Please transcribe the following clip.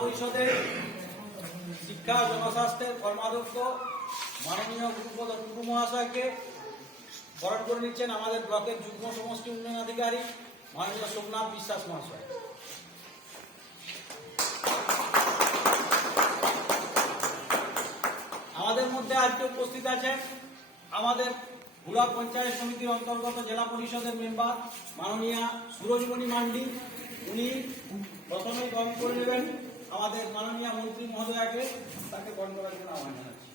পরিষদের শিক্ষা, জনস্বাস্থ্যের কর্মাধ্যক্ষ মাননীয় গুরুপদ মহাশয়কে বরণ করে নিচ্ছেন আমাদের ব্লকের যুগ্ম সমষ্টি উন্নয়ন আধিকারী মাননীয় সোমনাথ বিশ্বাস মহাশয়। আমাদের মধ্যে আজকে উপস্থিত আছেন আমাদের ভুলা পঞ্চায়েত সমিতির অন্তর্গত জেলা পরিষদের মেম্বার মাননীয়া সুরজমণি মান্ডি। উনি প্রথমেই কম করে নেবেন আমাদের মাননীয় মন্ত্রী মহোদয়াকে, তাকে কম করার জন্য আহ্বান জানাচ্ছি